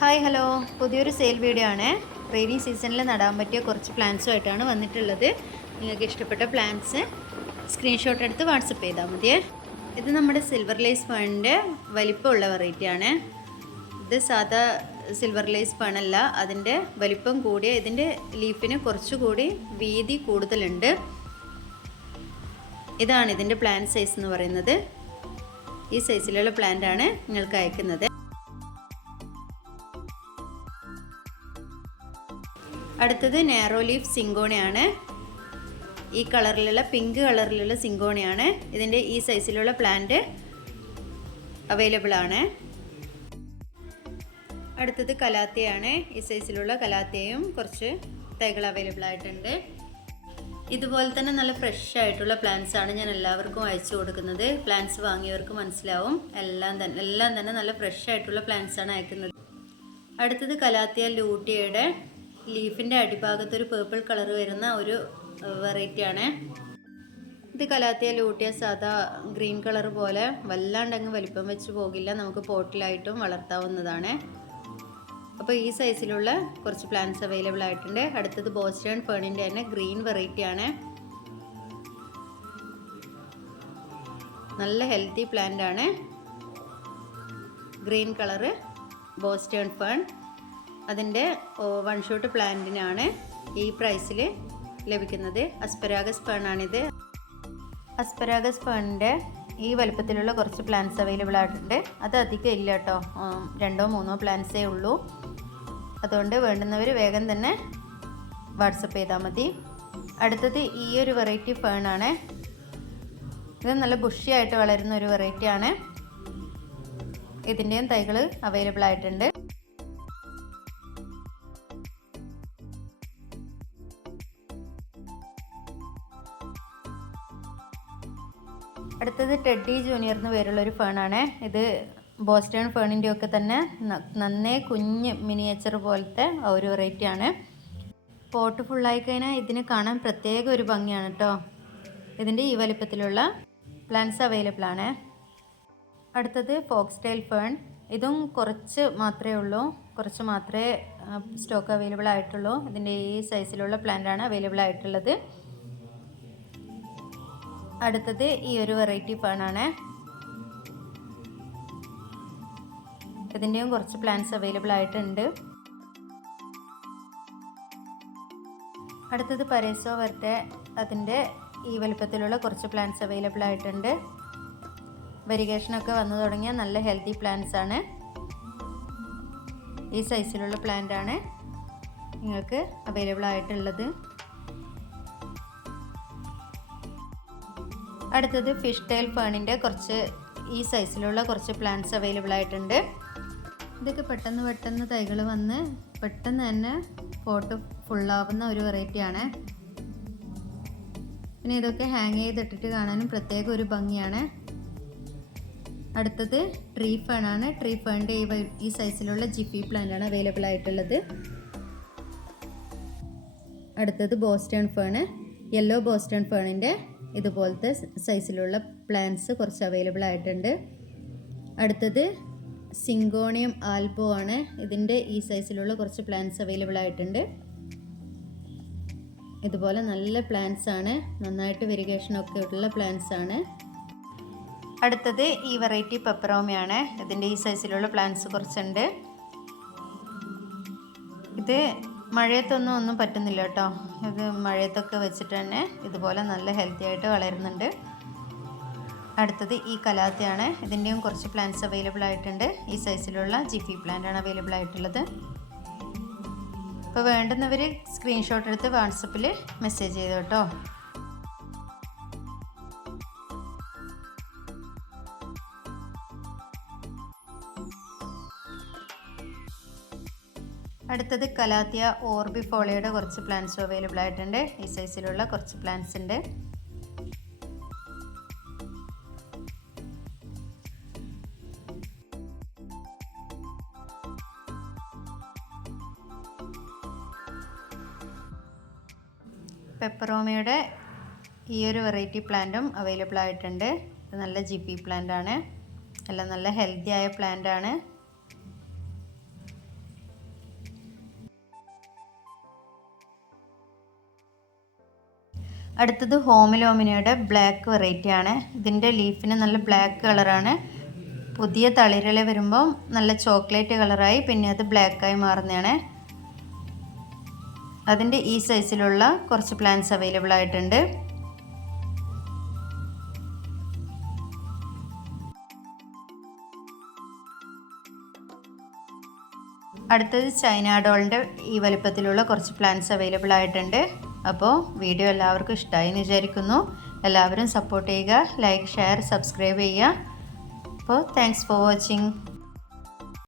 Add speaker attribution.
Speaker 1: Hi hello. പുതിയൊരു sale video ആണ്. Rainy സീസണിൽ നടാൻ പറ്റിയ കുറച്ച് പ്ലാന്റ്സുമായിട്ടാണ് വന്നിട്ടുള്ളത്. നിങ്ങൾക്ക് ഇഷ്ടപ്പെട്ട പ്ലാന്റ്സ് സ്ക്രീൻഷോട്ട് എടുത്ത് വാട്സപ്പ് ചെയ്താൽ മതിയേ. ഇത് നമ്മുടെ സിൽവർ ലേസ് പണിന്റെ വലിപ്പമുള്ള വെറൈറ്റിയാണ് ഇത് സാധാ സിൽവർ ലേസ് ഫണല്ല അതിന്റെ വലിപ്പം കൂടിയ ഇതിന്റെ ലീഫിന് കുറച്ചുകൂടി വീതി കൂടുതലുണ്ട്. ഇതാണ് ഇതിന്റെ പ്ലാന്റ് സൈസ് എന്ന് പറയുന്നത്. ഈ സൈസിലുള്ള പ്ലാന്റാണ് നിങ്ങൾക്ക് അയക്കുന്നത്. അടുത്തത് നാരോ ലീഫ് സിങ്കോണയാണ് ഈ കളറിലുള്ള പിങ്ക് കളറിലുള്ള സിങ്കോണയാണ് ഇതിന്റെ ഈ സൈസിലുള്ള പ്ലാന്റ് അവൈലബിൾ ആണ്. അടുത്തത് കലാത്തിയാണ്. ഈ സൈസിലുള്ള കലാത്തയും കുറച്ച് തൈകൾ അവൈലബിൾ ആയിട്ടുണ്ട്. ഇതുപോലെ തന്നെ നല്ല ഫ്രഷ് ആയിട്ടുള്ള പ്ലാന്റ്സ് ആണ് ഞാൻ എല്ലാവർക്കും അയച്ചു കൊടുക്കുന്നത്. പ്ലാന്റ്സ് വാങ്ങിയവർക്ക് മനസ്സിലാവും. എല്ലാം തന്നെ എല്ലാം തന്നെ നല്ല ഫ്രഷ് ആയിട്ടുള്ള പ്ലാന്റ്സ് ആണ് അയക്കുന്നത്. അടുത്തത് കലാത്തിയ ലൂട്ടിയയുടെ ലീഫിന്റെ അടിഭാഗത്ത് ഒരു പേർപ്പിൾ കളർ വരുന്ന ഒരു വെറൈറ്റി ആണ്. ഇത് കലാത്തിയ ലൂട്ടിയ സാധാ ഗ്രീൻ കളർ പോലെ വല്ലാണ്ടങ്ങ് വലിപ്പം വെച്ച് പോകില്ല. നമുക്ക് പോട്ടിലായിട്ടും വളർത്താവുന്നതാണ്. അപ്പോൾ ഈ സൈസിലുള്ള കുറച്ച് പ്ലാന്റ്സ് അവൈലബിൾ ആയിട്ടുണ്ട്. അടുത്തത് ബോസ്റ്റേൺ ഫേണിന്റെ തന്നെ ഗ്രീൻ വെറൈറ്റി ആണ്. നല്ല ഹെൽത്തി പ്ലാന്റ് ആണ്. ഗ്രീൻ കളറ് ബോസ്റ്റേൺ ഫേൺ അതിന്റെ വൺ ഷോട്ട് പ്ലാന്റിനാണ് ഈ പ്രൈസിൽ ലഭിക്കുന്നത്. അസ്പരാഗസ് പേണാണിത് അസ്പരാഗസ് പേണിന്റെ ഈ വലുപ്പത്തിലുള്ള കുറച്ച് പ്ലാന്റ്സ് അവൈലബിൾ ആയിട്ടുണ്ട്. അത് അധികം ഇല്ല കേട്ടോ രണ്ടോ മൂന്നോ പ്ലാന്റ്സേ ഉള്ളൂ. അതുകൊണ്ട് വേണ്ടുന്നവർ വേഗം തന്നെ വാട്സപ്പ് ചെയ്താൽ മതി. അടുത്തത് ഈ ഒരു വെറൈറ്റി ഫേണാണ് ഇത് നല്ല ബുഷിയായിട്ട് വളരുന്ന ഒരു വെറൈറ്റിയാണ് ഇതിന്റെയും തൈകൾ അവൈലബിൾ ആയിട്ടുണ്ട്. അടുത്തത് ടെഡി ജൂനിയർ എന്ന് പേരുള്ള ഒരു ഫേണാണ്. ഇത് ബോസ്റ്റേൺ ഫേണിന്റെ ഒക്കെ തന്നെ നന്നേ കുഞ്ഞ് മിനിയേച്ചർ പോലത്തെ ഒരു വെറൈറ്റി ആണ്. പോട്ട് ഫുള്ളായി കഴിഞ്ഞാൽ ഇതിന് കാണാൻ പ്രത്യേക ഒരു ഭംഗിയാണ് കേട്ടോ ഇതിന്റെ ഈ വലിപ്പത്തിലുള്ള പ്ലാന്റ്സ് അവൈലബിൾ ആണ്. അടുത്തത് ഫോക്സ് ടെയിൽ ഫേൺ. ഇതും കുറച്ച് മാത്രമേ ഉള്ളൂ. കുറച്ച് മാത്രമേ സ്റ്റോക്ക് അവൈലബിൾ ആയിട്ടുള്ളൂ. ഇതിന്റെ ഈ സൈസിലുള്ള പ്ലാന്റാണ് അവൈലബിൾ ആയിട്ടുള്ളത്. അടുത്തത് ഈ ഒരു വെറൈറ്റി ഫേണാണ് ഇതിന്റെയും കുറച്ച് പ്ലാന്റ്സ് അവൈലബിൾ ആയിട്ടുണ്ട്. അടുത്തത് പരേസോ വരത്തെ അതിന്റെ ഈ വലുപ്പത്തിലുള്ള കുറച്ച് പ്ലാന്റ്സ് അവൈലബിൾ ആയിട്ടുണ്ട്. വെരിഗേഷനൊക്കെ വന്നു തുടങ്ങിയ നല്ല ഹെൽത്തി പ്ലാന്റ്സ് ആണ്. ഈ സൈസിലുള്ള പ്ലാന്റ് ആണ് നിങ്ങൾക്ക് അവൈലബിൾ ആയിട്ടുള്ളത്. അടുത്തത് ഫിഷ് ടൈൽ ഫേണിന്റെ കുറച്ച് ഈ സൈസിലുള്ള കുറച്ച് പ്ലാന്റ്സ് അവൈലബിൾ ആയിട്ടുണ്ട്. ഇതൊക്കെ പെട്ടെന്ന് പെട്ടെന്ന് തൈകൾ വന്ന് പെട്ടെന്ന് തന്നെ ഫോട്ട് ഫുള്ളാവുന്ന ഒരു വെറൈറ്റിയാണ് പിന്നെ ഇതൊക്കെ ഹാങ് ചെയ്തിട്ടിട്ട് കാണാനും പ്രത്യേക ഒരു ഭംഗിയാണ്. അടുത്തത് ട്രീ ഫേണാണ് ട്രീ ഫേണിന്റെ ഈ ഈ സൈസിലുള്ള ജിപ്പി പ്ലാന്റ് ആണ് അവൈലബിൾ ആയിട്ടുള്ളത്. അടുത്തത് ബോസ്റ്റൺ ഫേണ് യെല്ലോ ബോസ്റ്റൺ ഫേണിന്റെ ഇതുപോലത്തെ സൈസിലുള്ള പ്ലാന്റ്സ് കുറച്ച് അവൈലബിൾ ആയിട്ടുണ്ട്. അടുത്തത് സിങ്കോണിയം ആൽബോ ആണ്. ഇതിന്റെ ഈ സൈസിലുള്ള കുറച്ച് പ്ലാന്റ്സ് അവൈലബിൾ ആയിട്ടുണ്ട്. ഇതുപോലെ നല്ല പ്ലാന്റ്സ് ആണ്. നന്നായിട്ട് വെരിഗേഷനൊക്കെ ഉള്ള പ്ലാന്റ്സ് ആണ്. അടുത്തത് ഈ വെറൈറ്റി പെപ്പറോമയാണ് ഇതിന്റെ ഈ സൈസിലുള്ള പ്ലാന്റ്സ് കുറച്ചുണ്ട്. ഇത് മഴയത്തൊന്നും ഒന്നും പറ്റുന്നില്ല കേട്ടോ. ഇത് മഴയത്തൊക്കെ വെച്ചിട്ട് തന്നെ ഇതുപോലെ നല്ല ഹെൽത്തി ആയിട്ട് വളരുന്നുണ്ട്. അടുത്തത് ഈ കലാത്തിയാണ്. ഇതിന്റെയും കുറച്ച് പ്ലാന്റ്സ് അവൈലബിൾ ആയിട്ടുണ്ട്. ഈ സൈസിലുള്ള ജിഫി പ്ലാന്റ് ആണ് അവൈലബിൾ ആയിട്ടുള്ളത്. അപ്പോൾ വേണ്ടുന്നവർ സ്ക്രീൻഷോട്ട് എടുത്ത് വാട്സപ്പിൽ മെസ്സേജ് ചെയ്തു കേട്ടോ. അടുത്തത് കലാത്തിയ ഓർബി ഫോളയുടെ കുറച്ച് പ്ലാന്റ്സും അവൈലബിൾ ആയിട്ടുണ്ട്. ഈ സൈസിലുള്ള കുറച്ച് പ്ലാന്റ്സ് ഉണ്ട്. പെപ്പറോമയുടെ ഈ ഒരു വെറൈറ്റി പ്ലാന്റും അവൈലബിൾ ആയിട്ടുണ്ട്. നല്ല ജി പി പ്ലാന്റ് ആണ്. എല്ലാം നല്ല ഹെൽത്തി ആയ പ്ലാന്റ് ആണ്. അടുത്തത് ഹോമിലോമിനയുടെ ബ്ലാക്ക് വെറൈറ്റി ആണ്. ഇതിന്റെ ലീഫിന് നല്ല ബ്ലാക്ക് കളറാണ്. പുതിയ തളിരില വരുമ്പോൾ നല്ല ചോക്ലേറ്റ് കളറായി പിന്നെ അത് ബ്ലാക്കായി മാറുന്നതാണ്. അതിന്റെ ഈ സൈസിലുള്ള കുറച്ച് പ്ലാന്റ്സ് അവൈലബിൾ ആയിട്ടുണ്ട്. അടുത്തത് ചൈന ഡോളിന്റെ ഈ വലുപ്പത്തിലുള്ള കുറച്ച് പ്ലാന്റ്സ് അവൈലബിൾ ആയിട്ടുണ്ട്. അപ്പോൾ വീഡിയോ എല്ലാവർക്കും ഇഷ്ടമായി എന്ന് വിചാരിക്കുന്നു. എല്ലാവരും സപ്പോർട്ട് ചെയ്യുക ലൈക്ക് ഷെയർ സബ്സ്ക്രൈബ് ചെയ്യുക. അപ്പോൾ താങ്ക്സ് ഫോർ വാച്ചിങ്